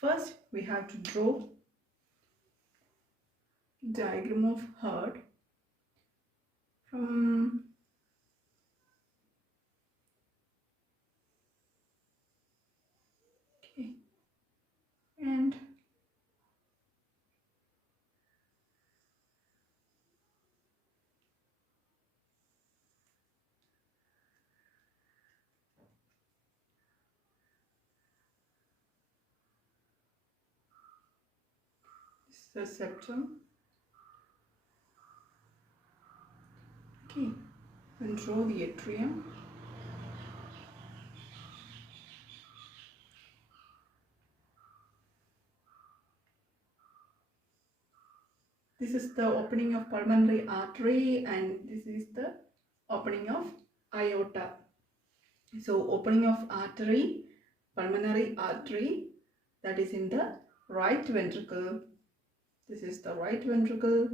First, we have to draw diagram of heart from and this is the septum. Okay, and draw the atrium. This is the opening of pulmonary artery and this is the opening of aorta. So opening of artery, pulmonary artery, that is in the right ventricle. This is the right ventricle,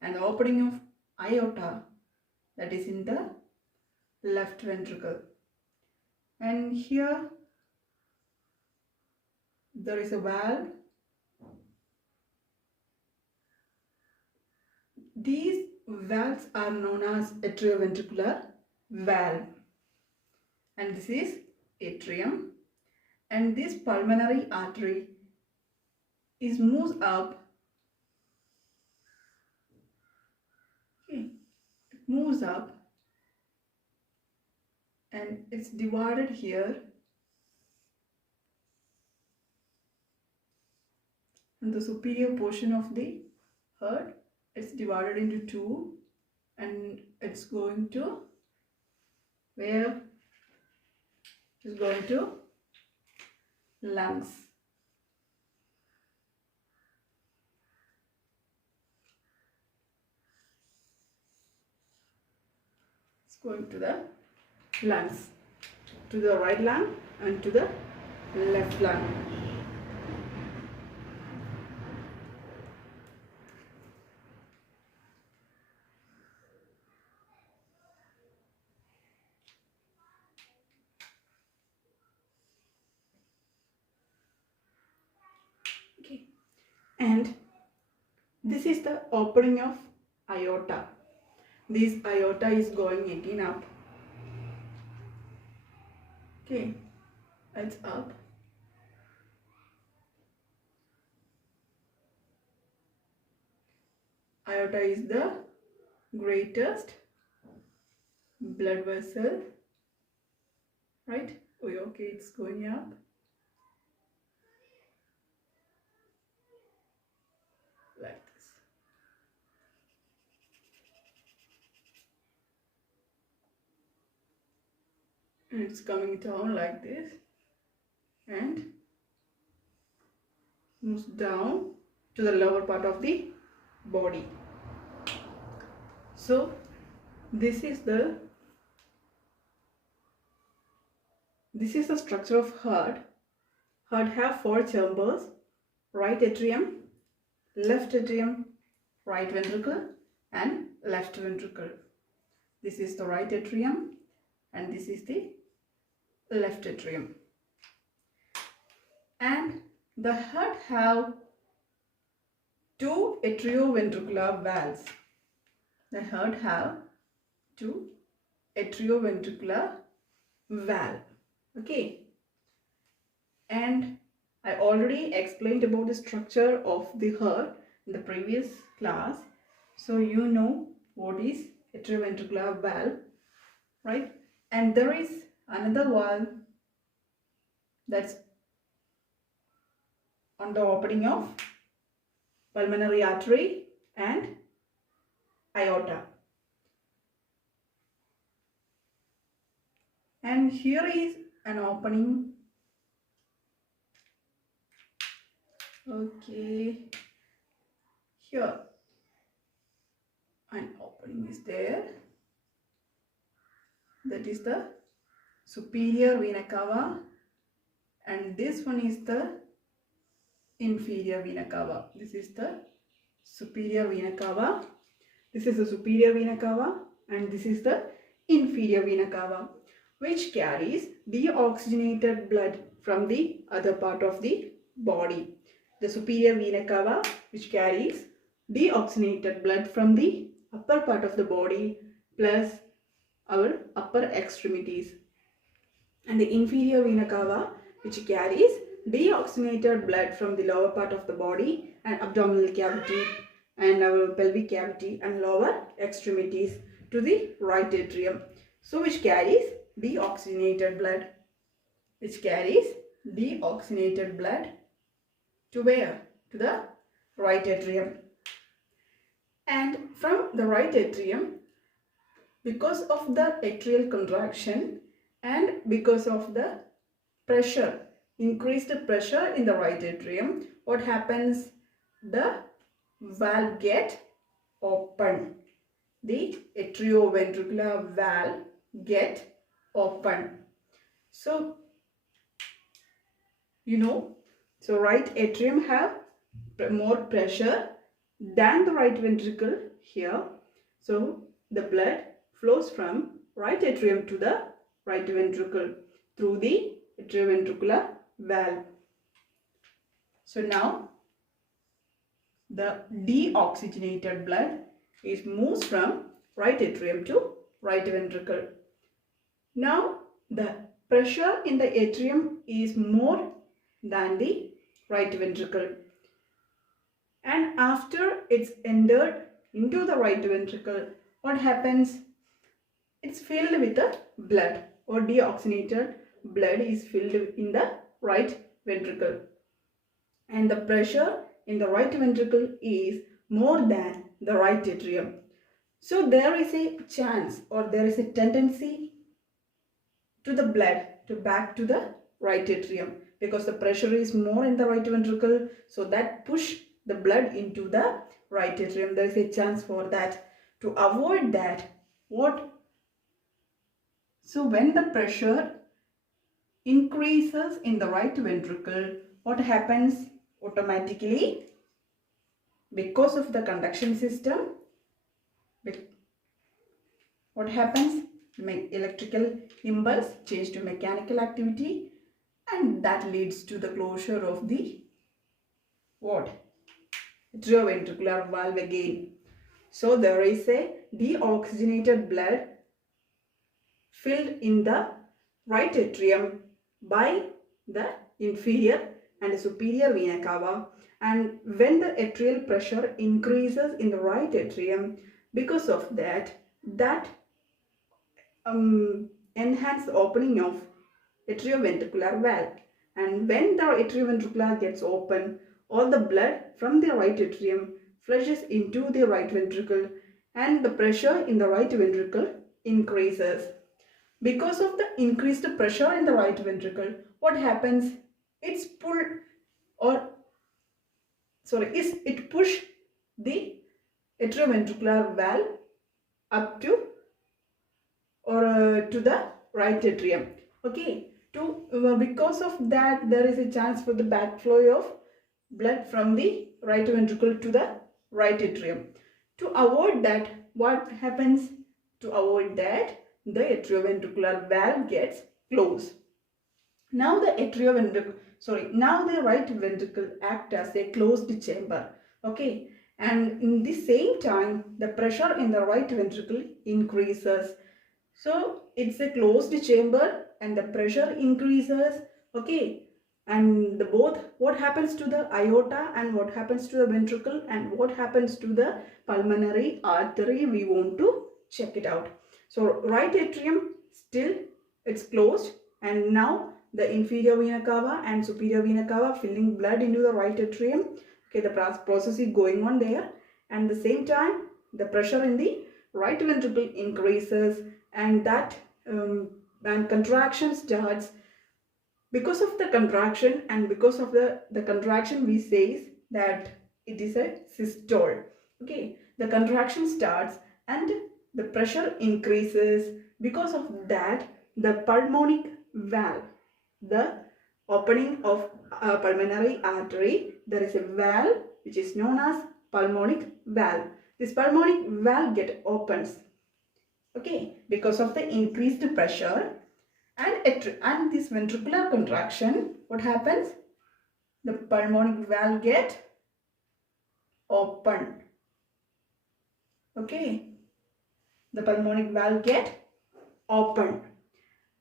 and the opening of aorta, that is in the left ventricle. And here there is a valve. These valves are known as atrioventricular valve, and this is atrium, and this pulmonary artery is moves up. Okay, it moves up and it's divided here, and the superior portion of the heart, it's divided into two, and it's going to where? It's going to lungs. It's going to the lungs, to the right lung and to the left lung. Okay, and this is the opening of aorta. This aorta is going again up. Okay, it's up. Aorta is the greatest blood vessel, right? Oh, okay, it's going up. Like this. And it's coming down like this and moves down to the lower part of the body. So this is the structure of heart. Heart have four chambers: right atrium, left atrium, right ventricle and left ventricle. This is the right atrium and this is the left atrium. And the heart have two atrioventricular valves. The heart have two atrioventricular valve. Okay, and I already explained about the structure of the heart in the previous class, so you know what is atrioventricular valve, right? And there is another valve that's on the opening of pulmonary artery and aorta. And here is an opening. Okay, here an opening is there. That is the superior vena cava, and this one is the inferior vena cava. This is the superior vena cava. This is the superior vena cava and this is the inferior vena cava, which carries deoxygenated blood from the other part of the body. The superior vena cava, which carries deoxygenated blood from the upper part of the body plus our upper extremities. And the inferior vena cava, which carries deoxygenated blood from the lower part of the body and abdominal cavity and our pelvic cavity and lower extremities to the right atrium. So which carries deoxygenated blood. Which carries deoxygenated blood to where? To the right atrium. And from the right atrium, because of the atrial contraction and because of the pressure, increased pressure in the right atrium, what happens? The valve get open. The atrioventricular valve get open. So, so right atrium have more pressure than the right ventricle here. So, the blood flows from right atrium to the right ventricle through the atrioventricular valve. So now the deoxygenated blood moves from right atrium to right ventricle. Now the pressure in the atrium is more than the right ventricle, and after it's entered into the right ventricle, what happens? It's filled with the blood, or deoxygenated blood is filled in the right ventricle, and the pressure in the right ventricle is more than the right atrium. So there is a chance, or there is a tendency to the blood to back to the right atrium, because the pressure is more in the right ventricle, so that push the blood into the right atrium. There is a chance for that. To avoid that, so when the pressure increases in the right ventricle, what happens? Automatically, because of the conduction system, what happens? Electrical impulse change to mechanical activity, and that leads to the closure of the what? Atrioventricular valve again. So there is a deoxygenated blood filled in the right atrium by the inferior and superior vena cava, and when the atrial pressure increases in the right atrium, because of that enhance the opening of atrioventricular valve, and when the atrioventricular gets open, all the blood from the right atrium flushes into the right ventricle, and the pressure in the right ventricle increases. Because of the increased pressure in the right ventricle, what happens? It push the atrioventricular valve up to to the right atrium. Okay, because of that, there is a chance for the backflow of blood from the right ventricle to the right atrium. To avoid that, what happens? To avoid that, the atrioventricular valve gets closed. Now the right ventricle act as a closed chamber. Okay, and in the same time, the pressure in the right ventricle increases. So it's a closed chamber and the pressure increases. Okay, and what happens to the aorta and what happens to the ventricle and what happens to the pulmonary artery, we want to check it out. So right atrium still it's closed, and now the inferior vena cava and superior vena cava filling blood into the right atrium. Okay, the process is going on there, and at the same time the pressure in the right ventricle increases, and that and contraction starts. Because of the contraction, and because of the contraction, we say that it is a systole. Okay, the contraction starts and the pressure increases. Because of that, the pulmonic valve, the opening of pulmonary artery, there is a valve which is known as pulmonic valve. This pulmonic valve opens. Okay, because of the increased pressure and this ventricular contraction, what happens? the pulmonic valve get open. Okay, the pulmonic valve get open,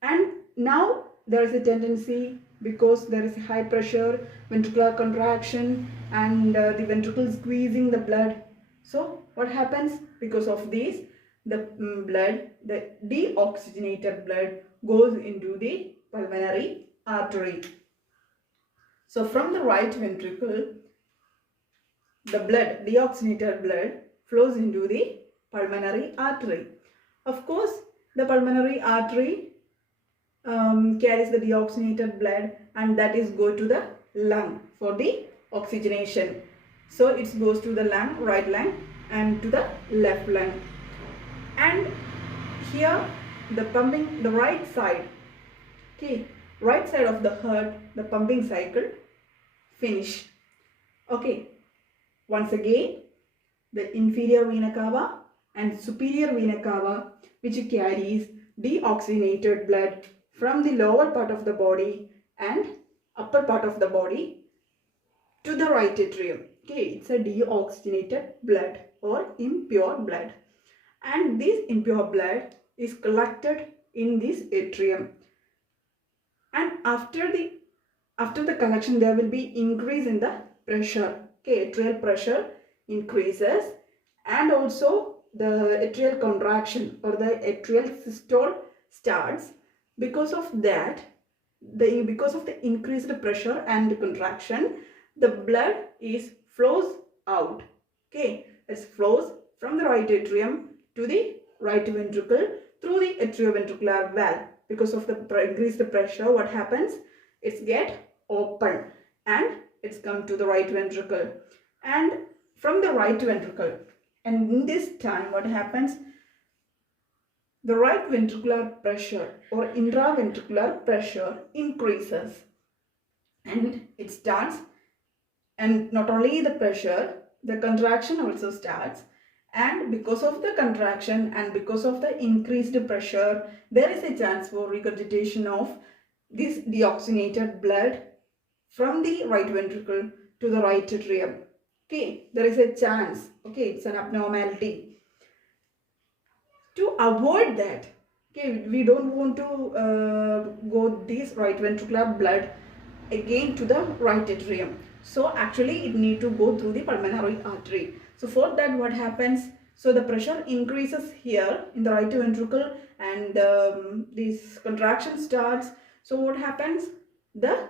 and now there is a tendency, because there is high pressure, ventricular contraction, and the ventricle squeezing the blood. So what happens? Because of this, the the deoxygenated blood goes into the pulmonary artery. So from the right ventricle, the blood, deoxygenated blood, flows into the pulmonary artery. Of course, the pulmonary artery carries the deoxygenated blood, and that is go to the lung for the oxygenation. So it goes to the lung, right lung, and to the left lung. And here the pumping, the right side, okay, right side of the heart, the pumping cycle finish. Okay, once again, the inferior vena cava and superior vena cava, which carries deoxygenated blood from the lower part of the body and upper part of the body to the right atrium. Okay, it's a deoxygenated blood or impure blood, and this impure blood is collected in this atrium, and after the collection there will be increase in the pressure. Okay, atrial pressure increases, and also the atrial contraction or the atrial systole starts. Because of that, because of the increased pressure and contraction, the blood flows out. Okay, it flows from the right atrium to the right ventricle through the atrioventricular valve. Because of the increased pressure, what happens? It's get open and it's come to the right ventricle, and from the right ventricle, and in this time what happens? The right ventricular pressure or intraventricular pressure increases, and it starts, and not only the pressure, the contraction also starts. And because of the contraction and because of the increased pressure, there is a chance for regurgitation of this deoxygenated blood from the right ventricle to the right atrium. Okay, there is a chance. Okay, it's an abnormality. To avoid that, okay, we don't want to go this right ventricular blood again to the right atrium. So actually it need to go through the pulmonary artery. So for that, what happens? So the pressure increases here in the right ventricle, and this contraction starts. So what happens? The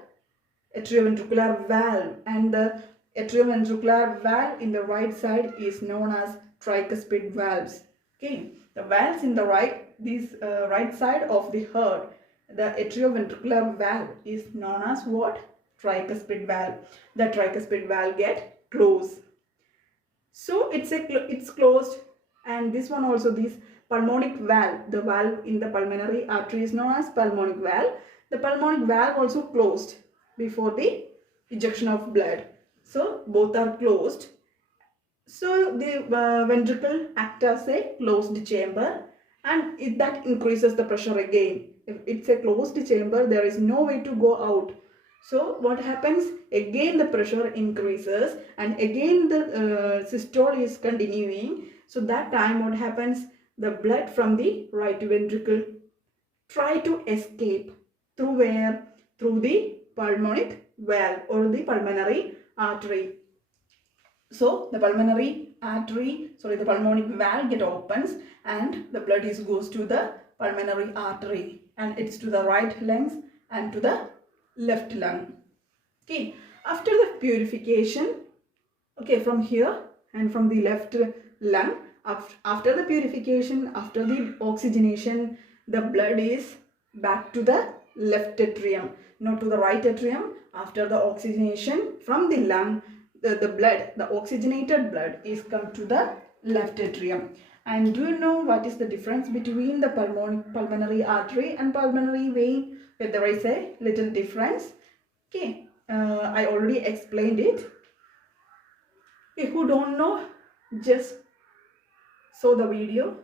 atrioventricular valve, and the atrioventricular valve in the right side is known as tricuspid valves. Okay, the valves in the right side of the heart, the atrioventricular valve is known as what? Tricuspid valve. The tricuspid valve get closed. So it's closed, and this one also, this pulmonic valve, the valve in the pulmonary artery is known as pulmonic valve. The pulmonic valve also closed before the ejection of blood. So both are closed. So the ventricle acts as a closed chamber, and that increases the pressure again. If it's a closed chamber, there is no way to go out. So what happens? Again the pressure increases, and again the systole is continuing. So that time what happens? The blood from the right ventricle try to escape through where? Through the pulmonic valve or the pulmonary artery. So the pulmonary valve get opens, and the blood goes to the pulmonary artery, and it's to the right lungs and to the left lung. Okay, after the purification, okay, from here and from the left lung, after the purification, after the oxygenation, the blood is back to the left atrium, not to the right atrium. After the oxygenation from the lung, the oxygenated blood is come to the left atrium. And do you know what is the difference between the pulmonary artery and pulmonary vein? There is a little difference. Okay, I already explained it. If you don't know, just saw the video.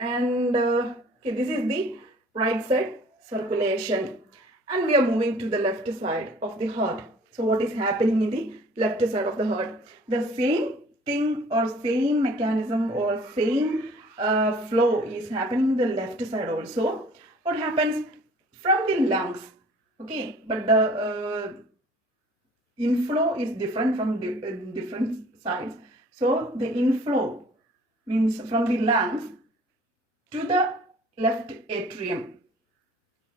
And okay, this is the right side circulation, and we are moving to the left side of the heart. So what is happening in the left side of the heart? The same thing or same mechanism or same flow is happening in the left side also. What happens from the lungs? Okay, but the inflow is different from different sides. So the inflow means from the lungs to the left atrium,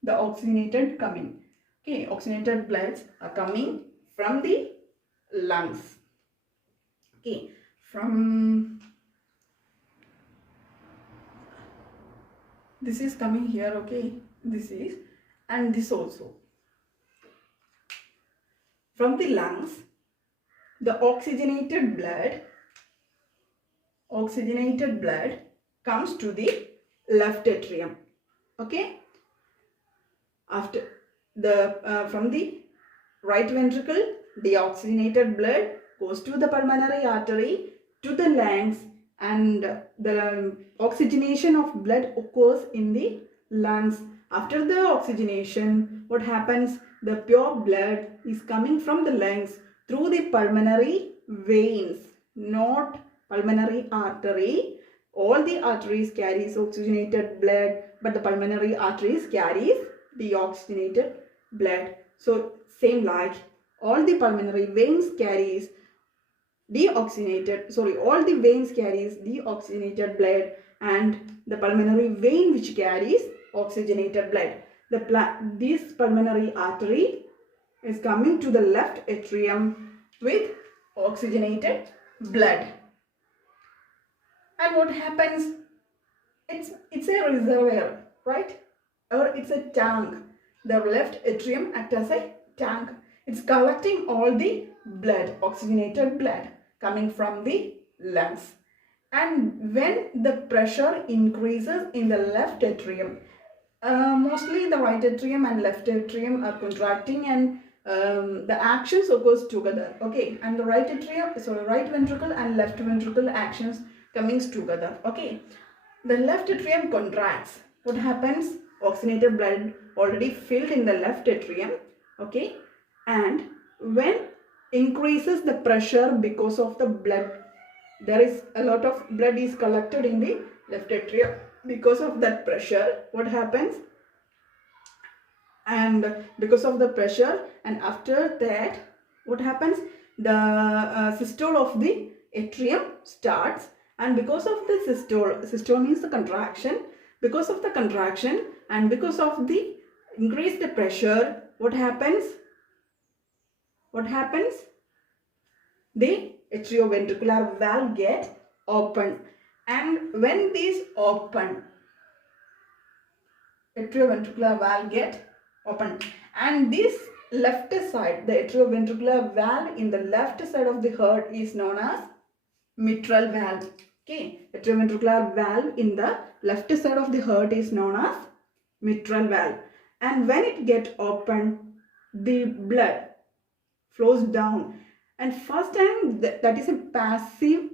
the oxygenated coming. Okay, oxygenated bloods are coming from the lungs. Okay, from this is coming here. Okay, this is, and this also. From the lungs, the oxygenated blood comes to the left atrium. Okay, after the from the right ventricle, deoxygenated blood goes to the pulmonary artery, to the lungs, and the oxygenation of blood occurs in the lungs. After the oxygenation, what happens? The pure blood is coming from the lungs through the pulmonary veins, not pulmonary artery. All the arteries carries oxygenated blood, but the pulmonary arteries carries deoxygenated blood. So same like all the pulmonary veins carries all the veins carries deoxygenated blood, and the pulmonary vein which carries oxygenated blood. This pulmonary artery is coming to the left atrium with oxygenated blood. And what happens? It's a reservoir, right? Or it's a tank. The left atrium acts as a tank. It's collecting all the blood, oxygenated blood coming from the lungs. And when the pressure increases in the left atrium, mostly the right atrium and left atrium are contracting, and the actions occurs together. Okay, and the right ventricle and left ventricle actions coming together. Okay, the left atrium contracts. What happens? Oxygenated blood already filled in the left atrium. Okay, and when increases the pressure because of the blood, there is a lot of blood is collected in the left atrium. Because of that pressure, what happens? And because of the pressure, and after that, what happens? The systole of the atrium starts, and because of the systole means the contraction. Because of the contraction and because of the increased pressure, what happens? The atrioventricular valve get open, and when this open, atrioventricular valve get open, and this left side, the atrioventricular valve in the left side of the heart is known as mitral valve. Okay, atrioventricular valve in the left side of the heart is known as mitral valve, and when it gets open, the blood flows down, and first time that is a passive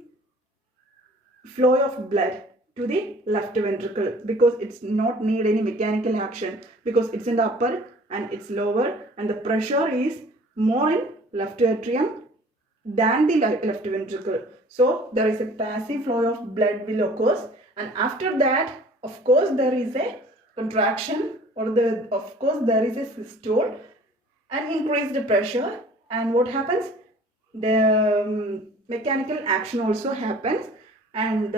flow of blood to the left ventricle, because it's not need any mechanical action, because it's in the upper and it's lower, and the pressure is more in left atrium than the left ventricle. So there is a passive flow of blood will occurs, and after that, of course, there is a contraction, or of course there is a systole and increased pressure, and what happens? The mechanical action also happens, and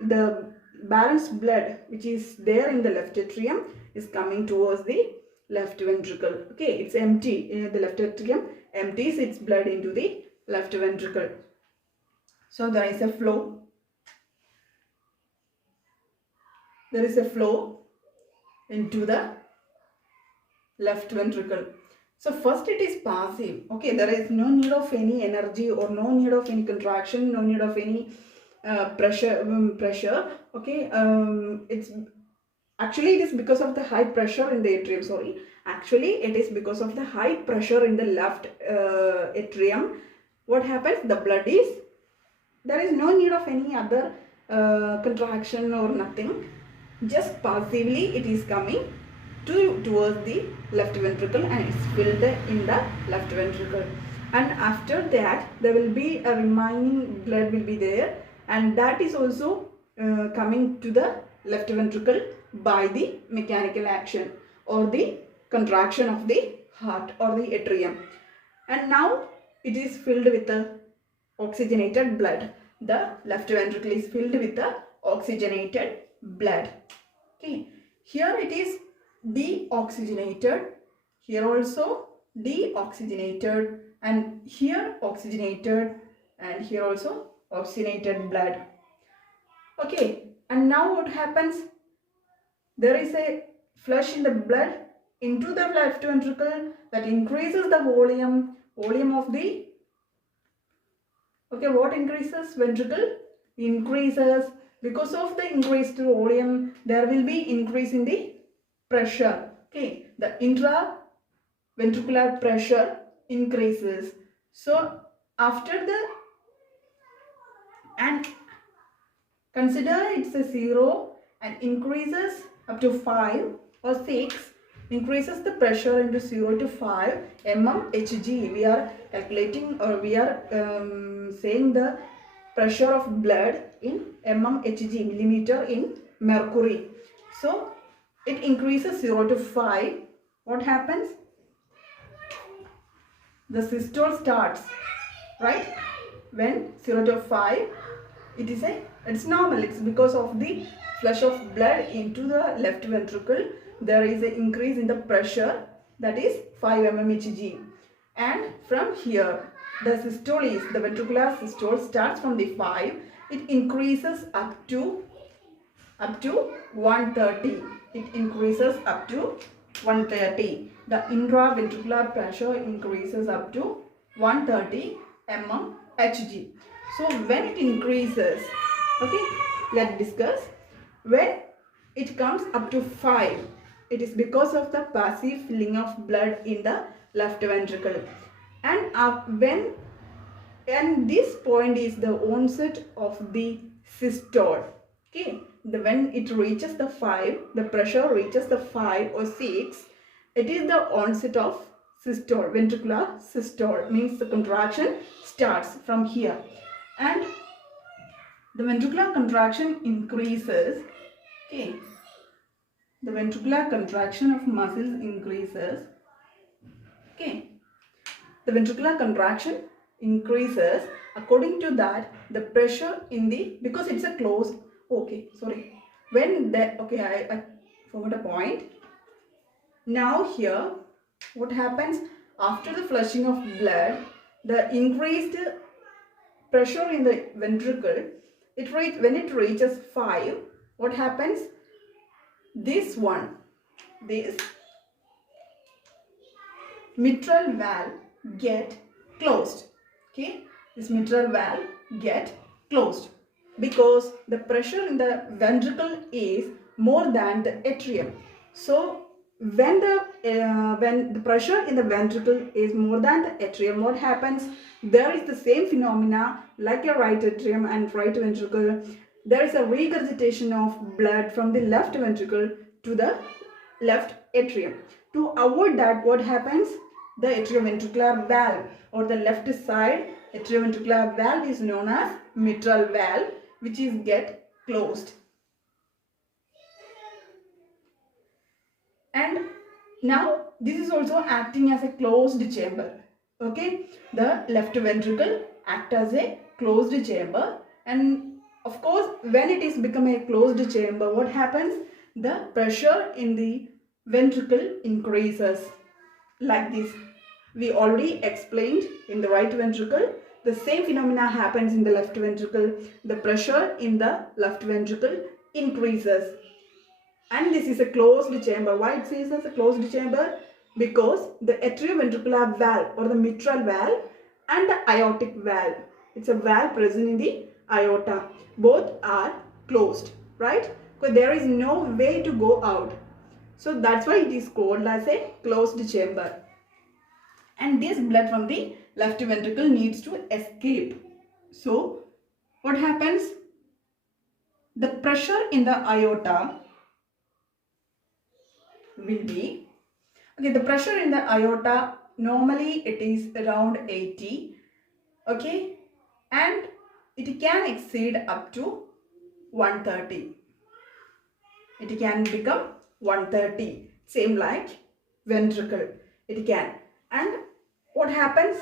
the balanced blood which is there in the left atrium is coming towards the left ventricle. Okay, it's empty. The left atrium empties its blood into the left ventricle. So there is a flow. There is a flow into the left ventricle. So first it is passive. Okay, there is no need of any energy, or no need of any contraction, no need of any pressure. Okay, it's actually it is because of the high pressure in the atrium. Actually it is because of the high pressure in the left atrium. What happens? The blood is, there is no need of any other contraction or nothing. Just passively it is coming towards the left ventricle and it's filled in the left ventricle. And after that there will be a remaining blood will be there, and that is also coming to the left ventricle by the mechanical action or the contraction of the heart or the atrium. And now it is filled with the oxygenated blood. The left ventricle is filled with the oxygenated blood. Okay, here it is deoxygenated, here also deoxygenated, and here oxygenated, and here also oxygenated blood. Okay, and now what happens? There is a flush in the blood into the left ventricle that increases the volume of the, okay, what increases? Ventricle increases. Because of the increased volume, there will be increase in the pressure. Okay, the intraventricular pressure increases. So after the, and consider it's a 0 and increases up to 5 or 6, increases the pressure into 0 to 5 mmHg. We are calculating, or we are saying the pressure of blood in mmHg, millimeter in mercury. So it increases 0 to 5. What happens? The systole starts, right? When 0 to 5, it's normal. It's because of the flush of blood into the left ventricle. There is an increase in the pressure, that is 5 mmHg. And from here, the ventricular systole starts from the 5. It increases up to 130. It increases up to 130. The intraventricular pressure increases up to 130 mmHg. So when it increases, okay, let's discuss. When it comes up to 5, it is because of the passive filling of blood in the left ventricle. And this point is the onset of the systole. Okay, when it reaches the 5, the pressure reaches the 5 or 6, it is the onset of systole. Ventricular systole means the contraction starts from here, and the ventricular contraction increases. Okay, the ventricular contraction of muscles increases. Okay, the ventricular contraction increases. According to that, the pressure in the, because it's a closed, okay, sorry, when the, okay, I forgot a point. Now here, what happens after the flushing of blood? The increased pressure in the ventricle, when it reaches 5, what happens? This mitral valve get closed. Okay, this mitral valve get closed because the pressure in the ventricle is more than the atrium. So when the pressure in the ventricle is more than the atrium, what happens? There is the same phenomena like a right atrium and right ventricle. There is a regurgitation of blood from the left ventricle to the left atrium. To avoid that, what happens? The atrioventricular valve, or the left side atrioventricular valve, is known as mitral valve, which is get closed. And now this is also acting as a closed chamber. Okay, the left ventricle act as a closed chamber, and of course when it is become a closed chamber, what happens? The pressure in the ventricle increases like this. We already explained in the right ventricle. The same phenomena happens in the left ventricle. The pressure in the left ventricle increases. And this is a closed chamber. Why it says as a closed chamber? Because the atrioventricular valve or the mitral valve and the aortic valve, it's a valve present in the aorta, both are closed, right? Because there is no way to go out. So that's why it is called as a closed chamber. And this blood from the left ventricle needs to escape. So what happens? The pressure in the aorta will be, okay, the pressure in the aorta, normally it is around 80, okay, and it can exceed up to 130. It can become 130, same like ventricle, it can. And what happens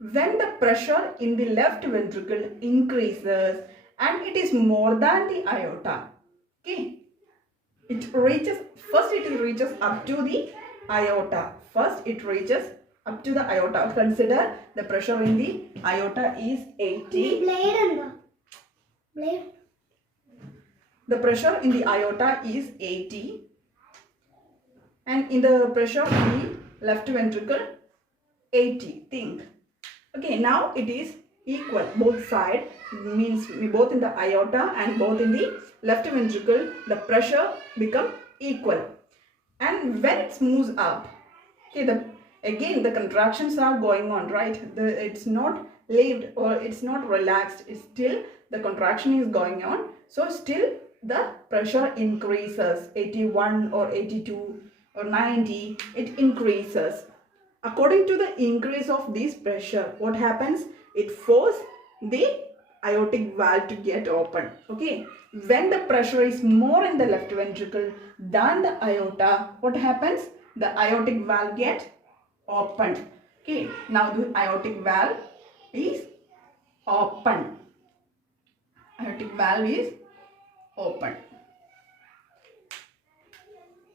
when the pressure in the left ventricle increases and it is more than the aorta, okay, it reaches, first it reaches up to the aorta. First it reaches up to the aorta. Consider the pressure in the aorta is 80. The pressure in the aorta is 80 and in the pressure in the left ventricle 80. Think. Okay, now it is equal. Both sides, means both in the aorta and both in the left ventricle, the pressure become equal. And when it moves up, okay, again the contractions are going on, right? It's not lived or it's not relaxed. It's still the contraction is going on. So still the pressure increases, 81 or 82 or 90, it increases. According to the increase of this pressure, what happens? It forces the aortic valve to get open. Okay. When the pressure is more in the left ventricle than the aorta, what happens? The aortic valve gets opened. Okay. Now the aortic valve is open. Aortic valve is open.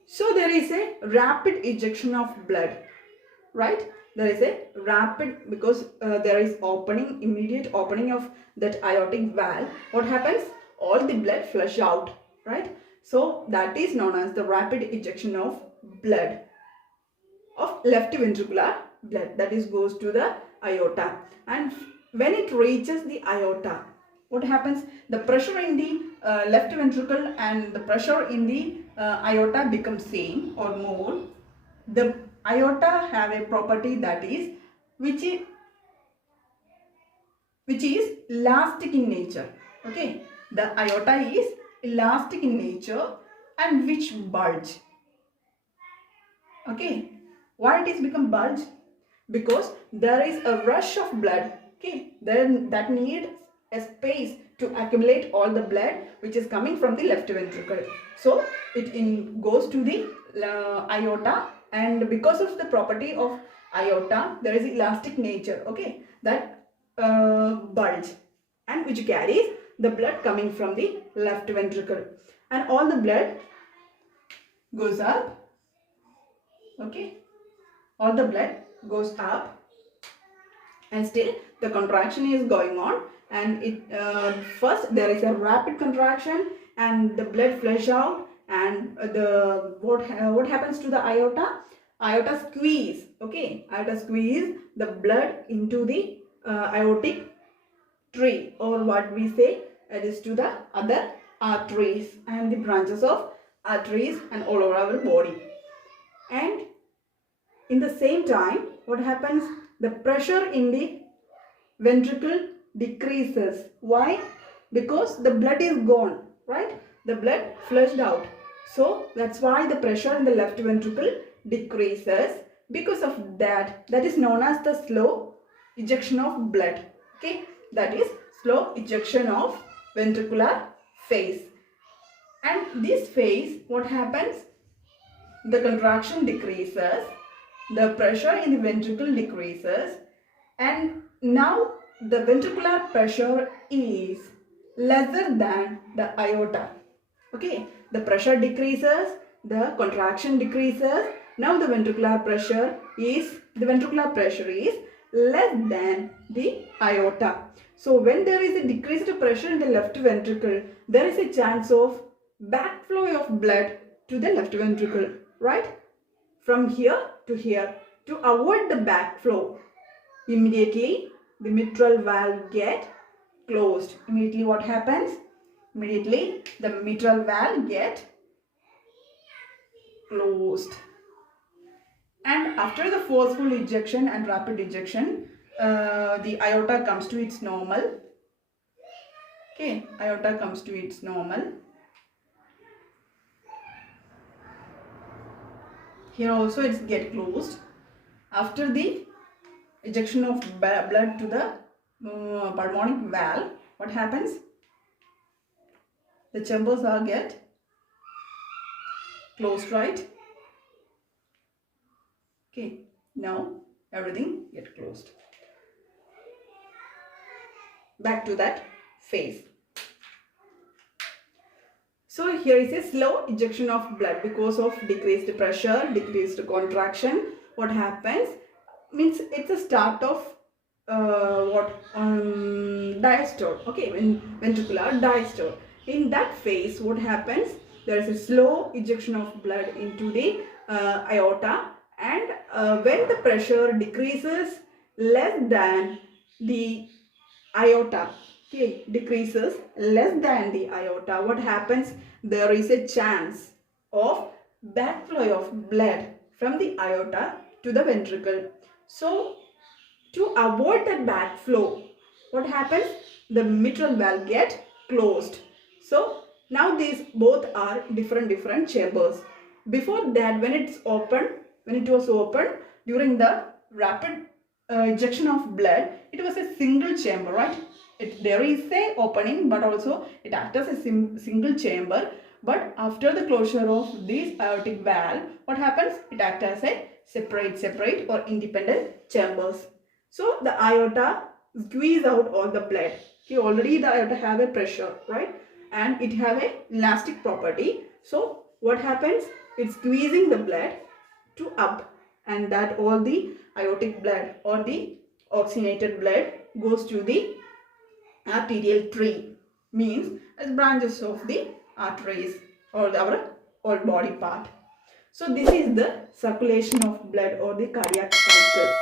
So there is a rapid ejection of blood. Right, there is a rapid, because there is opening, immediate opening of that aortic valve. What happens? All the blood flush out, right? So that is known as the rapid ejection of blood, of left ventricular blood, that is goes to the aorta. And when it reaches the aorta, what happens? The pressure in the left ventricle and the pressure in the aorta becomes same or more. The aorta have a property that is which is elastic in nature. Okay, the aorta is elastic in nature and which bulge. Okay, why it is become bulge? Because there is a rush of blood. Okay, then that needs a space to accumulate all the blood which is coming from the left ventricle. So it goes to the aorta, and because of the property of aorta, there is elastic nature. Okay, that bulge, and which carries the blood coming from the left ventricle, and all the blood goes up. Okay, all the blood goes up, and still the contraction is going on, and it first there is a rapid contraction and the blood flush out, and what happens to the aorta? Aorta squeeze. Okay, aorta squeeze the blood into the aortic tree, or what we say, it is to the other arteries and the branches of arteries and all over our body. And in the same time, what happens? The pressure in the ventricle decreases. Why? Because the blood is gone, right? The blood flushed out. So that's why the pressure in the left ventricle decreases. Because of that is known as the slow ejection of blood. Okay, that is slow ejection of ventricular phase. And this phase, what happens? The contraction decreases, the pressure in the ventricle decreases, and now the ventricular pressure is lesser than the aorta. Okay, the pressure decreases, the contraction decreases. Now the ventricular pressure is less than the aorta. So when there is a decreased pressure in the left ventricle, there is a chance of backflow of blood to the left ventricle, right? From here to here. To avoid the backflow, immediately the mitral valve get closed. Immediately what happens? Immediately the mitral valve get closed. And after the forceful ejection and rapid ejection, the aorta comes to its normal. Okay, aorta comes to its normal. Here also it's get closed. After the ejection of blood to the pulmonic valve, what happens? The chambers are get closed, right? Okay, now everything get closed. Back to that phase. So here is a slow ejection of blood because of decreased pressure, decreased contraction. What happens? Means it's a start of diastole. Okay, ventricular diastole. In that phase, what happens? There is a slow ejection of blood into the aorta, and when the pressure decreases less than the iota, okay, decreases less than the iota, what happens? There is a chance of backflow of blood from the aorta to the ventricle. So to avoid that backflow, what happens? The mitral valve get closed. So now these both are different chambers. Before that, when it was open during the rapid ejection of blood, it was a single chamber, right? There is a opening, but also it acts as a single chamber. But after the closure of this aortic valve, what happens? It acts as a separate or independent chambers. So the aorta squeeze out all the blood. Okay, already the aorta have a pressure, right? And it have a elastic property. So what happens? It's squeezing the blood to up, and that all the aortic blood or the oxygenated blood goes to the arterial tree, means as branches of the arteries or our whole body part. So this is the circulation of blood or the cardiac cycle.